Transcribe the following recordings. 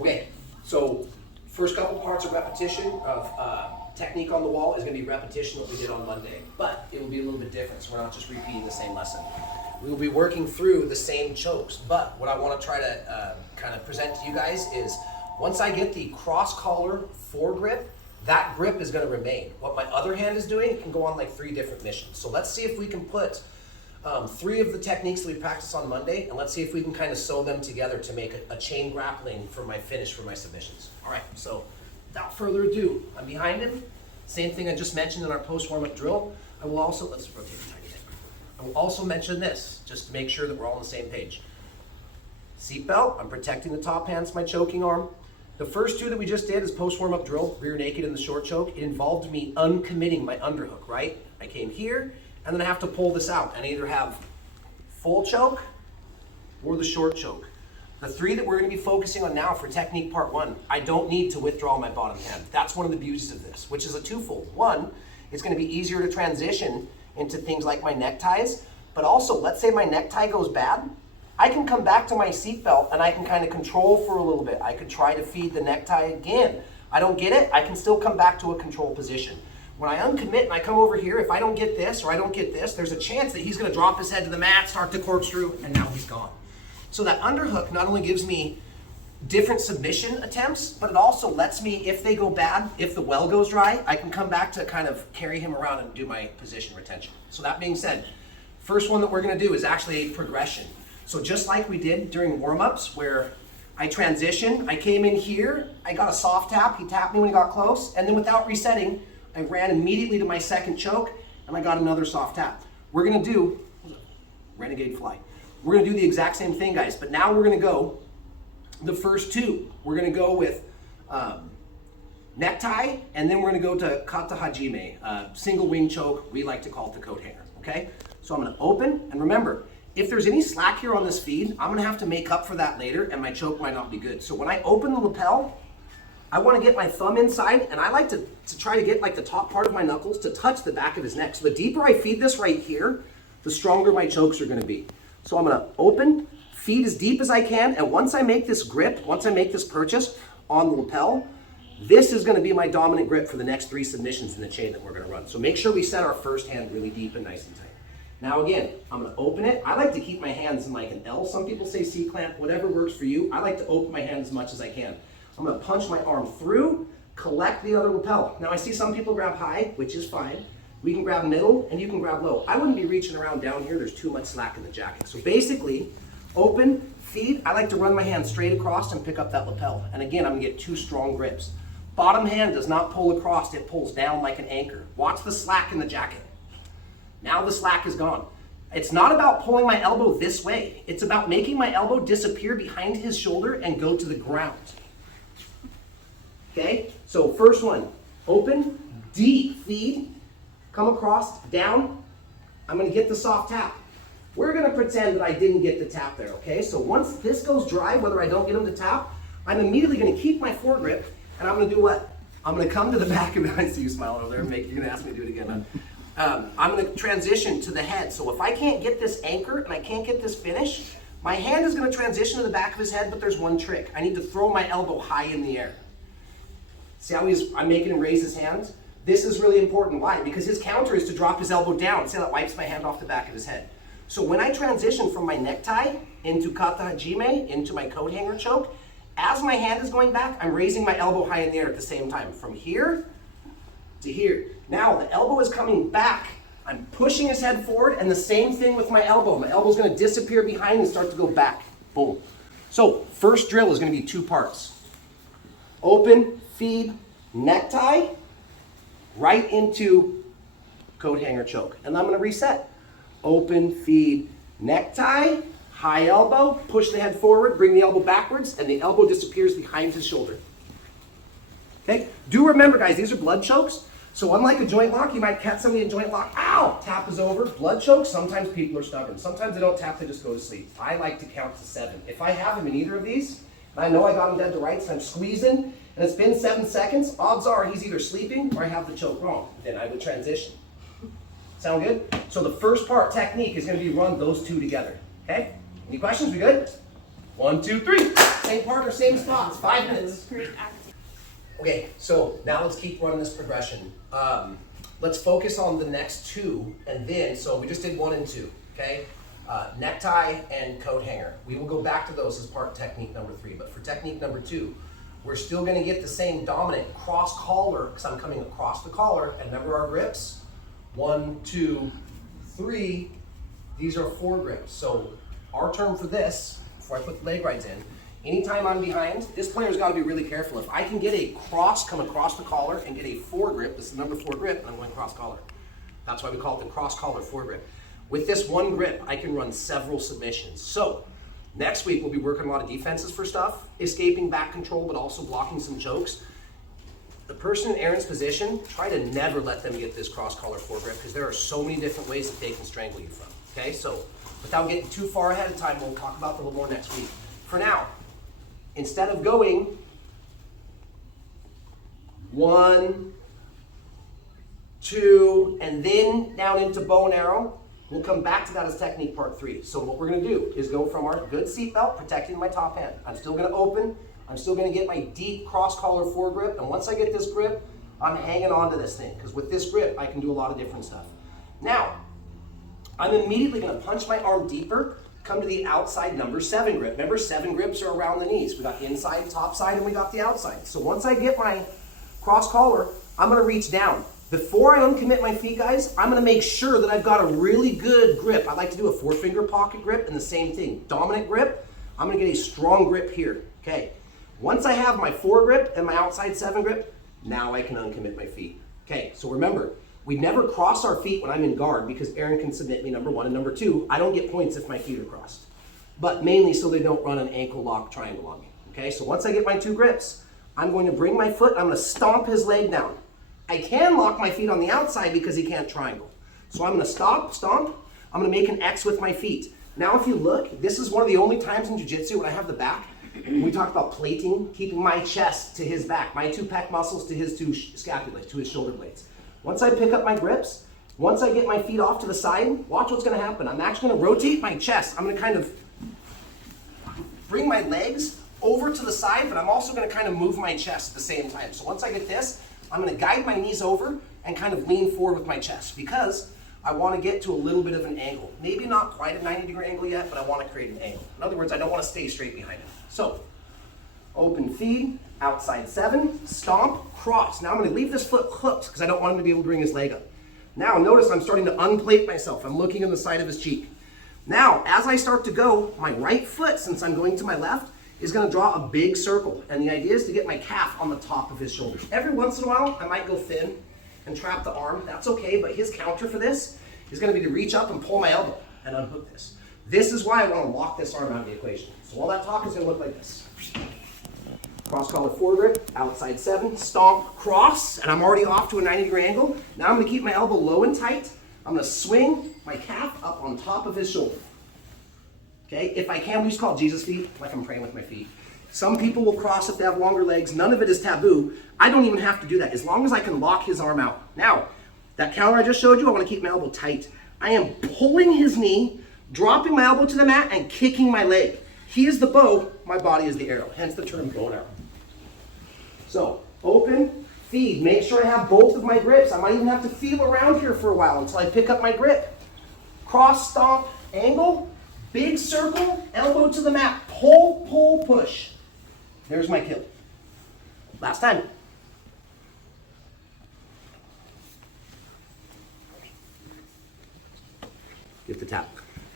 Okay, so first couple parts of repetition of technique on the wall is going to be repetition that we did on Monday, but it will be a little bit different, so we're not just repeating the same lesson. We will be working through the same chokes, but what I want to try to kind of present to you guys is once I get the cross collar foregrip, that grip is going to remain. What my other hand is doing can go on like 3 different missions. So let's see if we can put 3 of the techniques that we practiced on Monday, and let's see if we can kind of sew them together to make a chain grappling for my finish for my submissions. All right, so without further ado, I'm behind him. Same thing I just mentioned in our post warm-up drill. I will also, let's rotate a tiny bit. I will also mention this, just to make sure that we're all on the same page. Seatbelt, I'm protecting the top hands, my choking arm. The first 2 that we just did is post warm-up drill, rear naked in the short choke. It involved me uncommitting my underhook, right? I came here, and then I have to pull this out and either have full choke or the short choke. The 3 that we're going to be focusing on now for technique part 1, I don't need to withdraw my bottom hand. That's one of the beauties of this, which is a twofold. One, it's going to be easier to transition into things like my neckties, but also, let's say my necktie goes bad, I can come back to my seatbelt and I can kind of control for a little bit. I could try to feed the necktie again. I don't get it, I can still come back to a control position. When I uncommit and I come over here, if I don't get this or I don't get this, there's a chance that he's going to drop his head to the mat, start to corkscrew, and now he's gone. So that underhook not only gives me different submission attempts, but it also lets me, if they go bad, if the well goes dry, I can come back to kind of carry him around and do my position retention. So that being said, first one that we're going to do is actually a progression. So just like we did during warm-ups where I transitioned, I came in here, I got a soft tap, he tapped me when he got close, and then without resetting, I ran immediately to my second choke, and I got another soft tap. We're gonna do, renegade fly. We're gonna do the exact same thing, guys, but now we're gonna go the first 2. We're gonna go with necktie, and then we're gonna go to kata hajime, single wing choke. We like to call it the coat hanger, okay? So I'm gonna open, and remember, if there's any slack here on this feed, I'm gonna have to make up for that later, and my choke might not be good. So when I open the lapel, I wanna get my thumb inside, and I like to try to get like the top part of my knuckles to touch the back of his neck. So the deeper I feed this right here, the stronger my chokes are gonna be. So I'm gonna open, feed as deep as I can, and once I make this grip, once I make this purchase on the lapel, this is gonna be my dominant grip for the next 3 submissions in the chain that we're gonna run. So make sure we set our first hand really deep and nice and tight. Now again, I'm gonna open it. I like to keep my hands in like an L. Some people say C-clamp, whatever works for you. I like to open my hand as much as I can. I'm gonna punch my arm through, collect the other lapel. Now I see some people grab high, which is fine. We can grab middle and you can grab low. I wouldn't be reaching around down here. There's too much slack in the jacket. So basically, open, feed. I like to run my hand straight across and pick up that lapel. And again, I'm gonna get 2 strong grips. Bottom hand does not pull across, it pulls down like an anchor. Watch the slack in the jacket. Now the slack is gone. It's not about pulling my elbow this way. It's about making my elbow disappear behind his shoulder and go to the ground. Okay, so first one, open, deep feed, come across, down. I'm gonna get the soft tap. We're gonna pretend that I didn't get the tap there, okay? So once this goes dry, whether I don't get him to tap, I'm immediately gonna keep my foregrip, and I'm gonna do what? I'm gonna come to the back of it. I see you smiling over there, you're gonna ask me to do it again, huh? I'm gonna transition to the head. So if I can't get this anchor and I can't get this finish, my hand is gonna transition to the back of his head, but there's one trick. I need to throw my elbow high in the air. See how I'm making him raise his hands? This is really important. Why? Because his counter is to drop his elbow down. See how that wipes my hand off the back of his head? So when I transition from my necktie into kata hajime, into my coat hanger choke, as my hand is going back, I'm raising my elbow high in the air at the same time. From here to here. Now the elbow is coming back. I'm pushing his head forward, and the same thing with my elbow. My elbow's gonna disappear behind and start to go back. Boom. So first drill is gonna be 2 parts. Open, feed, necktie, right into coat hanger choke. And I'm gonna reset. Open, feed, necktie, high elbow, push the head forward, bring the elbow backwards, and the elbow disappears behind his shoulder. Okay, do remember guys, these are blood chokes. So unlike a joint lock, you might catch somebody in joint lock, ow, tap is over. Blood chokes, sometimes people are stubborn. Sometimes they don't tap, they just go to sleep. I like to count to 7. If I have him in either of these, and I know I got him dead to rights, and I'm squeezing, and it's been 7 seconds, odds are he's either sleeping or I have the choke wrong. Then I would transition. Sound good? So the first part technique is gonna be run those 2 together, okay? Any questions, we good? 1, 2, 3. Same partner, same spots, 5 minutes. Okay, so now let's keep running this progression. Let's focus on the next 2, and then, so we just did 1 and 2, okay? Necktie and coat hanger. We will go back to those as part of technique number 3, but for technique number 2, we're still gonna get the same dominant cross collar, because I'm coming across the collar, and remember our grips? 1, 2, 3, these are 4 grips. So our term for this, before I put the leg rides in, anytime I'm behind, this player's gotta be really careful. If I can get a cross come across the collar and get a 4 grip, this is the number 4 grip, I'm going cross collar. That's why we call it the cross collar 4 grip. With this 1 grip, I can run several submissions. So next week, we'll be working a lot of defenses for stuff, escaping back control, but also blocking some chokes. The person in Aaron's position, try to never let them get this cross collar 4 grip, because there are so many different ways that they can strangle you from. Okay, so without getting too far ahead of time, we'll talk about them a little more next week. For now, instead of going 1, 2, and then down into bow and arrow, we'll come back to that as technique part 3. So what we're gonna do is go from our good seatbelt, protecting my top hand. I'm still gonna open, I'm still gonna get my deep cross collar 4 grip, and once I get this grip, I'm hanging on to this thing, because with this grip, I can do a lot of different stuff. Now, I'm immediately gonna punch my arm deeper, come to the outside number 7 grip. Remember, 7 grips are around the knees. We got inside, top side, and we got the outside. So once I get my cross collar, I'm gonna reach down. Before I uncommit my feet, guys, I'm gonna make sure that I've got a really good grip. I like to do a 4-finger pocket grip, and the same thing. Dominant grip, I'm gonna get a strong grip here, okay? Once I have my 4 grip and my outside 7 grip, now I can uncommit my feet. Okay, so remember, we never cross our feet when I'm in guard, because Aaron can submit me, number 1, and number 2, I don't get points if my feet are crossed. But mainly so they don't run an ankle lock triangle on me, okay? So once I get my 2 grips, I'm going to bring my foot, I'm gonna stomp his leg down. I can lock my feet on the outside because he can't triangle. So I'm gonna stomp, I'm gonna make an X with my feet. Now if you look, this is one of the only times in jiu-jitsu when I have the back. We talked about plating, keeping my chest to his back, my 2 pec muscles to his 2 scapulae, to his shoulder blades. Once I pick up my grips, once I get my feet off to the side, watch what's gonna happen. I'm actually gonna rotate my chest. I'm gonna kind of bring my legs over to the side, but I'm also gonna kind of move my chest at the same time. So once I get this, I'm gonna guide my knees over and kind of lean forward with my chest, because I wanna get to a little bit of an angle. Maybe not quite a 90-degree angle yet, but I wanna create an angle. In other words, I don't wanna stay straight behind him. So, open feed, outside 7, stomp, cross. Now I'm gonna leave this foot hooked because I don't want him to be able to bring his leg up. Now notice I'm starting to unplate myself. I'm looking in the side of his cheek. Now, as I start to go, my right foot, since I'm going to my left, is gonna draw a big circle. And the idea is to get my calf on the top of his shoulders. Every once in a while, I might go thin and trap the arm. That's okay, but his counter for this is gonna be to reach up and pull my elbow and unhook this. This is why I wanna lock this arm out of the equation. So all that talk is gonna look like this. Cross collar 4 grip, outside 7, stomp, cross, and I'm already off to a 90-degree angle. Now I'm gonna keep my elbow low and tight. I'm gonna swing my calf up on top of his shoulder. Okay, if I can, we just call it Jesus feet, like I'm praying with my feet. Some people will cross if they have longer legs. None of it is taboo. I don't even have to do that, as long as I can lock his arm out. Now, that counter I just showed you, I wanna keep my elbow tight. I am pulling his knee, dropping my elbow to the mat, and kicking my leg. He is the bow, my body is the arrow, hence the term bow and arrow. So, open, feed, make sure I have both of my grips. I might even have to feel around here for a while until I pick up my grip. Cross, stomp, angle, big circle, elbow to the mat, pull, pull, push. There's my kill. Last time. Get the tap.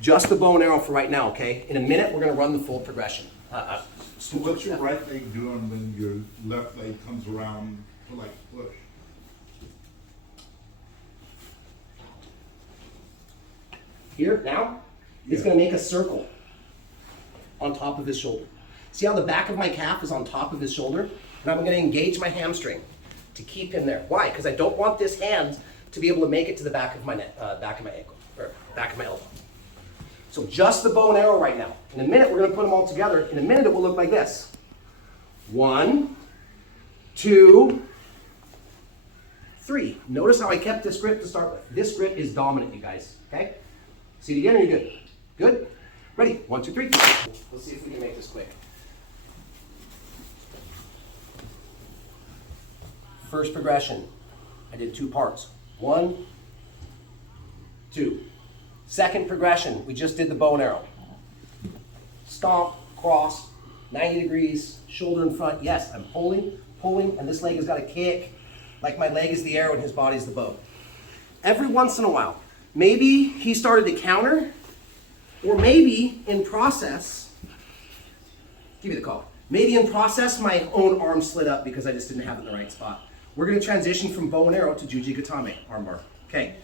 Just the bow and arrow for right now, okay? In a minute, we're gonna run the full progression. So what's your right leg doing when your left leg comes around to like push? Here, now, it's gonna make a circle on top of his shoulder. See how the back of my calf is on top of his shoulder? And I'm gonna engage my hamstring to keep him there. Why? Because I don't want this hand to be able to make it to the back of my back of my ankle, or back of my elbow. So just the bow and arrow right now. In a minute, we're gonna put them all together. In a minute, it will look like this. 1, 2, 3. Notice how I kept this grip to start with. This grip is dominant, you guys, okay? See it again, or you're good? Good? Ready? Ready? 1, 2, 3. Let's see if we can make this quick. First progression, I did 2 parts. 1, 2. Second progression, we just did the bow and arrow. Stomp, cross, 90 degrees, shoulder in front. Yes, I'm pulling, and this leg has got a kick, like my leg is the arrow and his body is the bow. Every once in a while, maybe he started to counter, or maybe in process, give me the call. Maybe in process, my own arm slid up because I just didn't have it in the right spot. We're going to transition from bow and arrow to Jujigatame, armbar. Okay,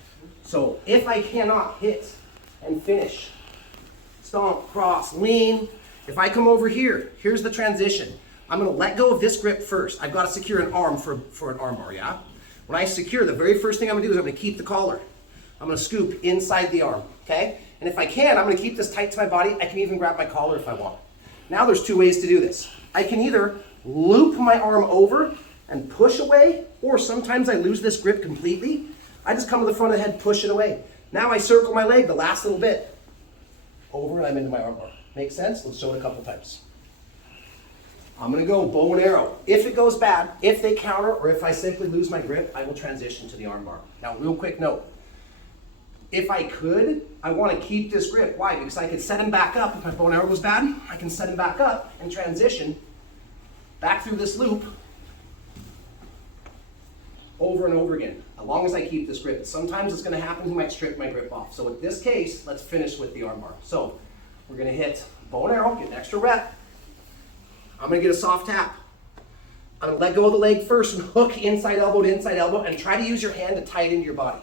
so if I cannot hit and finish, stomp, cross, lean, if I come over here, here's the transition. I'm going to let go of this grip first. I've got to secure an arm for an armbar, yeah? When I secure, the very first thing I'm going to do is I'm going to keep the collar. I'm going to scoop inside the arm, okay? And if I can, I'm going to keep this tight to my body. I can even grab my collar if I want. Now there's 2 ways to do this. I can either loop my arm over and push away, or sometimes I lose this grip completely. I just come to the front of the head, push it away. Now I circle my leg the last little bit. Over and I'm into my armbar. Make sense? Let's show it a couple times. I'm going to go bow and arrow. If it goes bad, if they counter, or if I simply lose my grip, I will transition to the armbar. Now, real quick note. If I could, I want to keep this grip. Why? Because I could set him back up. If my bow and arrow goes bad, I can set him back up and transition back through this loop over and over again, as long as I keep this grip. Sometimes it's going to happen, he might strip my grip off. So in this case, let's finish with the armbar. So we're going to hit bow and arrow, get an extra rep. I'm going to get a soft tap. I'm going to let go of the leg first and hook inside elbow to inside elbow and try to use your hand to tie it into your body.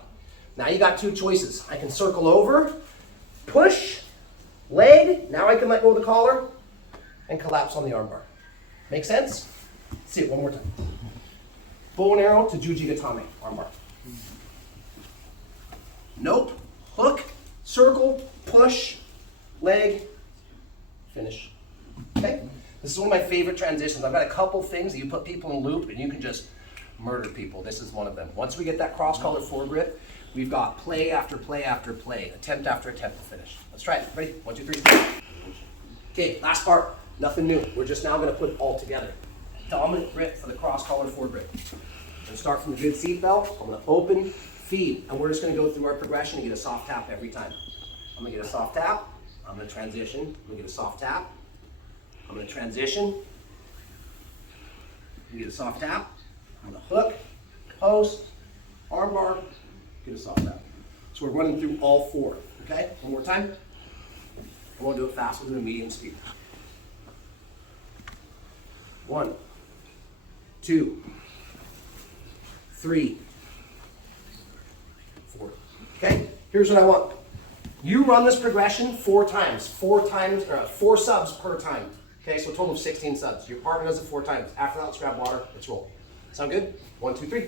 Now you got 2 choices. I can circle over, push, leg. Now I can let go of the collar and collapse on the armbar. Make sense? Let's see it one more time. Bow and arrow to Jujigatame, armbar. Nope. Hook, circle, push, leg, finish. Okay? This is one of my favorite transitions. I've got a couple things that you put people in loop and you can just murder people. This is one of them. Once we get that cross-collar foregrip, we've got play after play after play, attempt after attempt to finish. Let's try it. Ready? 1, 2, 3. Okay, last part. Nothing new. We're just now going to put it all together. Dominant grip for the cross-collar foregrip. I'm going to start from the good seat belt. I'm going to open, feed, and we're just going to go through our progression and get a soft tap every time. I'm going to get a soft tap. I'm going to transition. I'm going to get a soft tap. I'm going to transition. Get a soft tap. I'm going to hook, post, armbar, get a soft tap. So we're running through all 4. Okay? One more time. I won't do it fast. We'll do a medium speed. 1, 2, 3, 4. Okay? Here's what I want. You run this progression 4 times. 4 subs per time. Okay, so a total of 16 subs. Your partner does it 4 times. After that, let's grab water. Let's roll. Sound good? 1, 2, 3.